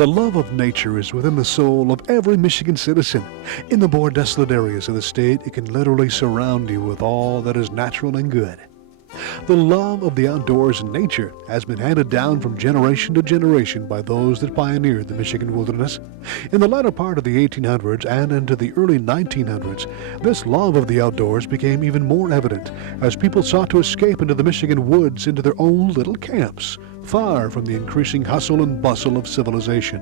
The love of nature is within the soul of every Michigan citizen. In the more desolate areas of the state, it can literally surround you with all that is natural and good. The love of the outdoors and nature has been handed down from generation to generation by those that pioneered the Michigan wilderness. In the latter part of the 1800s and into the early 1900s, this love of the outdoors became even more evident as people sought to escape into the Michigan woods into their own little camps, far from the increasing hustle and bustle of civilization.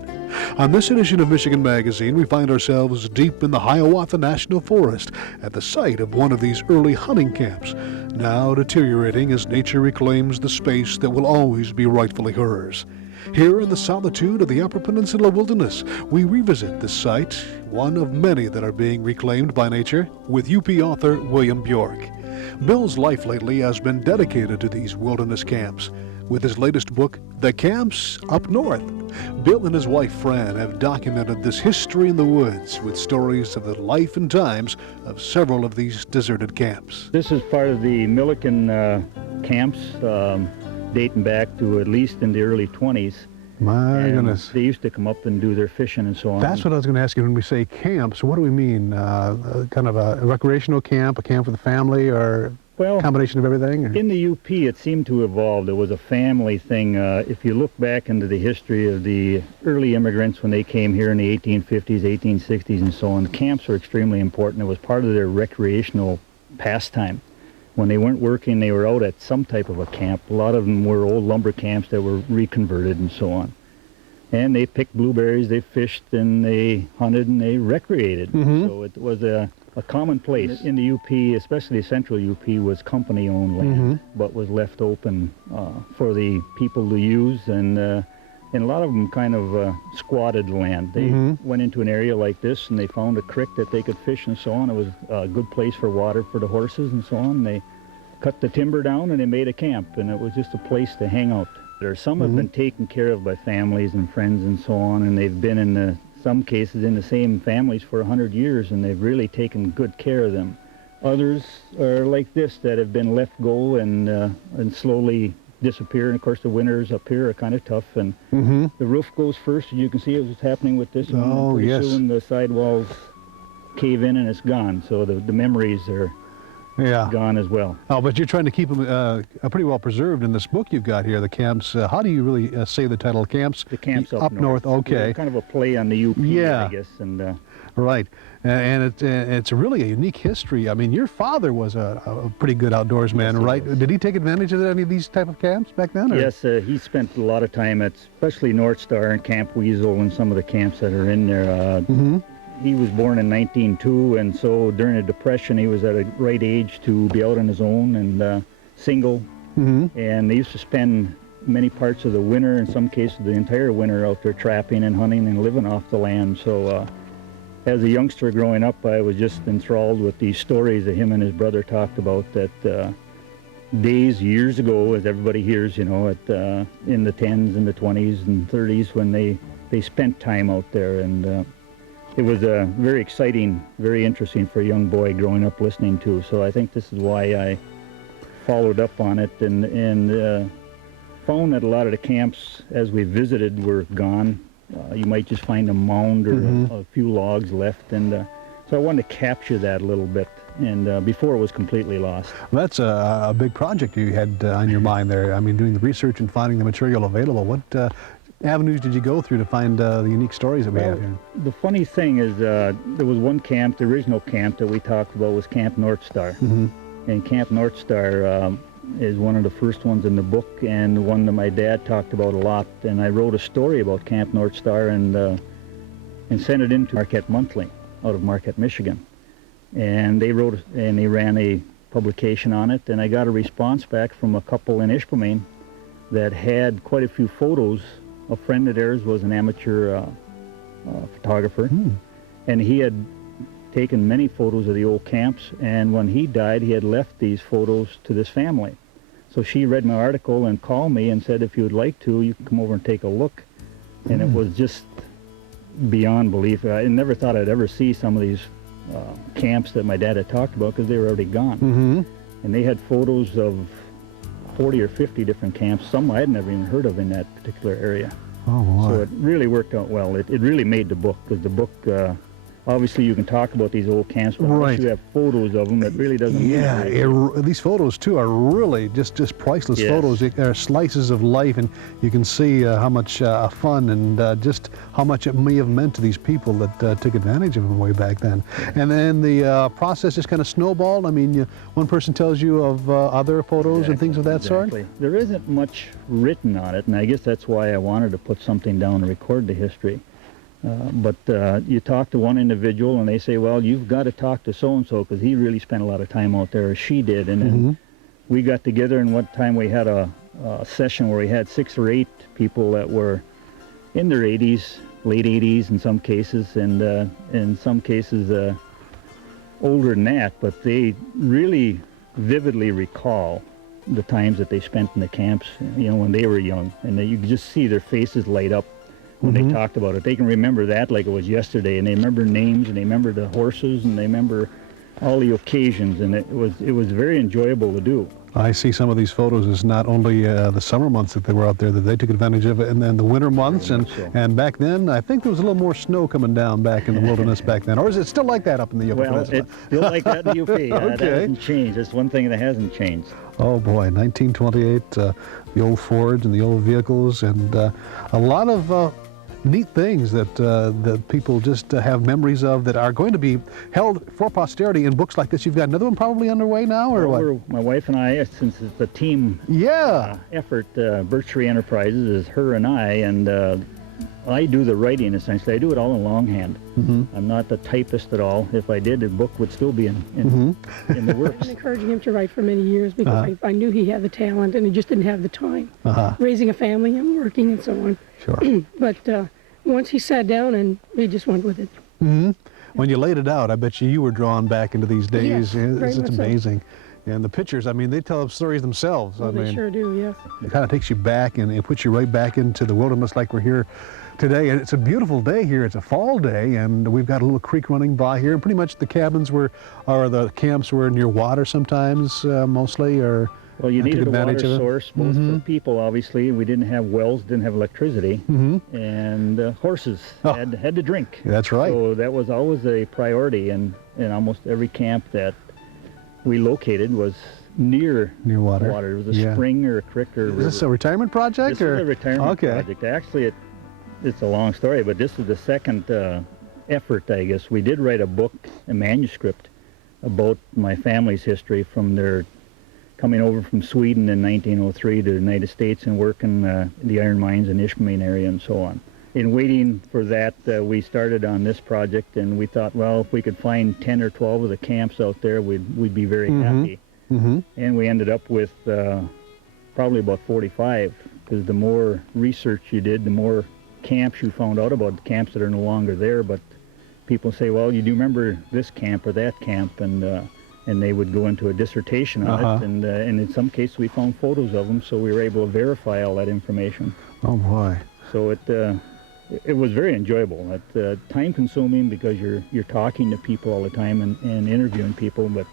On this edition of Michigan Magazine, we find ourselves deep in the Hiawatha National Forest at the site of one of these early hunting camps, now deteriorating as nature reclaims the space that will always be rightfully hers. Here in the solitude of the Upper Peninsula wilderness, we revisit this site, one of many that are being reclaimed by nature, with UP author William Bjork. Bill's life lately has been dedicated to these wilderness camps. With his latest book, The Camps Up North, Bill and his wife Fran have documented this history in the woods with stories of the life and times of several of these deserted camps. This is part of the Milliken camps, dating back to at least in the early 20s. My goodness. They used to come up and do their fishing and so on. That's what I was going to ask you. When we say camps, what do we mean? Kind of a recreational camp, a camp for the family, or a combination of everything? Or? In the UP, it seemed to evolve. It was a family thing. If you look back into the history of the early immigrants when they came here in the 1850s, 1860s, and so on, camps were extremely important. It was part of their recreational pastime. When they weren't working, they were out at some type of a camp. A lot of them were old lumber camps that were reconverted and so on. And they picked blueberries, they fished, and they hunted, and they recreated. So it was a common place. In the UP, especially central UP, was company-owned land, but was left open for the people to use, and a lot of them kind of squatted land. They went into an area like this, and they found a creek that they could fish and so on. It was a good place for water for the horses and so on. They cut the timber down, and they made a camp, and it was just a place to hang out. Some have been taken care of by families and friends and so on, and they've been in some cases in the same families for 100 years, and they've really taken good care of them. Others are like this, that have been let go and slowly disappear. And of course the winters up here are kind of tough, and the roof goes first, and you can see what's happening with this one. Oh, pretty yes. soon the sidewalls cave in and it's gone, so the memories are gone as well. Oh, but you're trying to keep them pretty well preserved in this book you've got here, the camps. How do you really say the title, Camps? The Camps Up North. Okay. Kind of a play on the UP, I guess. And right. And it's really a unique history. I mean, your father was a pretty good outdoorsman, right? Did he take advantage of any of these type of camps back then? Or? Yes, he spent a lot of time at, especially North Star and Camp Weasel and some of the camps that are in there. He was born in 1902, and so during the Depression he was at a right age to be out on his own and single. And they used to spend many parts of the winter, in some cases the entire winter, out there trapping and hunting and living off the land. So as a youngster growing up, I was just enthralled with these stories that him and his brother talked about, that years ago, as everybody hears, you know, in the 10s and the 20s and 30s, when they spent time out there. And it was very exciting, very interesting for a young boy growing up listening to. So I think this is why I followed up on it, and found that a lot of the camps, as we visited, were gone. You might just find a mound or a few logs left, and so I wanted to capture that a little bit, and before it was completely lost. Well, that's a big project you had on your mind there. I mean, doing the research and finding the material available. What avenues did you go through to find the unique stories that we have here? The funny thing is, there was one camp, the original camp that we talked about was Camp North Star. And Camp North Star is one of the first ones in the book, and one that my dad talked about a lot. And I wrote a story about Camp North Star and sent it into Marquette Monthly out of Marquette, Michigan. And they wrote and they ran a publication on it, and I got a response back from a couple in Ishpeming that had quite a few photos. A friend of theirs was an amateur photographer, and he had taken many photos of the old camps, and when he died, he had left these photos to this family. So she read my article and called me and said, if you would like to, you can come over and take a look. And it was just beyond belief. I never thought I'd ever see some of these camps that my dad had talked about, because they were already gone. And they had photos of 40 or 50 different camps, some I had never even heard of in that particular area. Oh, boy. So it really worked out well. It really made the book, because the book, obviously you can talk about these old camps, but Right. unless you have photos of them, it really doesn't mean Yeah, anything. these photos too are really just priceless Yes. photos. They're slices of life, and you can see how much fun and just how much it may have meant to these people that took advantage of them way back then. And then the process just kind of snowballed. I mean, one person tells you of other photos and things of that sort. There isn't much written on it, and I guess that's why I wanted to put something down and record the history. But you talk to one individual and they say, well, you've got to talk to so-and-so because he really spent a lot of time out there, or she did. And then we got together, and one time we had a session where we had 6 or 8 people that were in their 80s, late 80s in some cases, and in some cases older than that, but they really vividly recall the times that they spent in the camps, when they were young. And you could just see their faces light up when they talked about it. They can remember that like it was yesterday, and they remember names, and they remember the horses, and they remember all the occasions, and it was very enjoyable to do. I see some of these photos as not only the summer months that they were out there that they took advantage of, and then the winter months, and back then I think there was a little more snow coming down back in the wilderness back then. Or is it still like that up in the Upper Peninsula? It's still like that in the UP. Okay. That hasn't changed. That's one thing that hasn't changed. Oh boy, 1928, the old Fords and the old vehicles, and a lot of neat things that people just have memories of that are going to be held for posterity in books like this. You've got another one probably underway now, or what? My wife and I, since it's a team effort, Birch Tree Enterprises is her and I, and I do the writing essentially. I do it all in longhand. I'm not the typist at all. If I did, the book would still be in the works. I've been encouraging him to write for many years because I knew he had the talent, and he just didn't have the time. Raising a family and working and so on. Sure. But once he sat down, and we just went with it. When you laid it out, I bet you were drawn back into these days. Yeah, very It's much so. amazing. And the pictures, I mean, they tell stories themselves. Well, I mean, they sure do, yes. it kind of takes you back and it puts you right back into the wilderness like we're here today. And it's a beautiful day here. It's a fall day, and we've got a little creek running by here. And pretty much the cabins or the camps were near water sometimes, mostly, or Well, you took needed a water advantage of it. source, both for people, obviously. We didn't have wells, didn't have electricity, and horses had to drink. That's right. So that was always a priority, and almost every camp that we located was near water. There was a spring or a creek or a river. Is this a retirement project? This is a retirement project. Actually, it's a long story, but this is the second effort, I guess. We did write a book, a manuscript, about my family's history from their coming over from Sweden in 1903 to the United States and working the iron mines in Ishpeming area and so on. In waiting for that, we started on this project, and we thought, well, if we could find 10 or 12 of the camps out there, we'd be very happy. And we ended up with probably about 45, because the more research you did, the more camps you found out about, the camps that are no longer there. But people say, well, you do remember this camp or that camp, and they would go into a dissertation on it, and in some cases we found photos of them, so we were able to verify all that information. Oh boy. So it was very enjoyable. It's time-consuming because you're talking to people all the time and interviewing people, but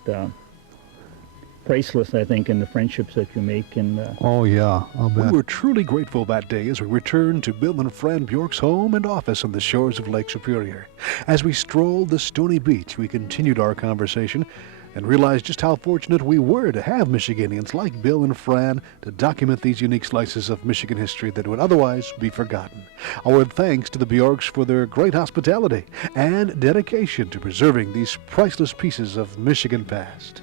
priceless, I think, in the friendships that you make. And oh yeah, I'll bet. We were truly grateful that day as we returned to Bill and Fran Bjork's home and office on the shores of Lake Superior. As we strolled the stony beach, we continued our conversation and realized just how fortunate we were to have Michiganians like Bill and Fran to document these unique slices of Michigan history that would otherwise be forgotten. Our thanks to the Bjorks for their great hospitality and dedication to preserving these priceless pieces of Michigan past.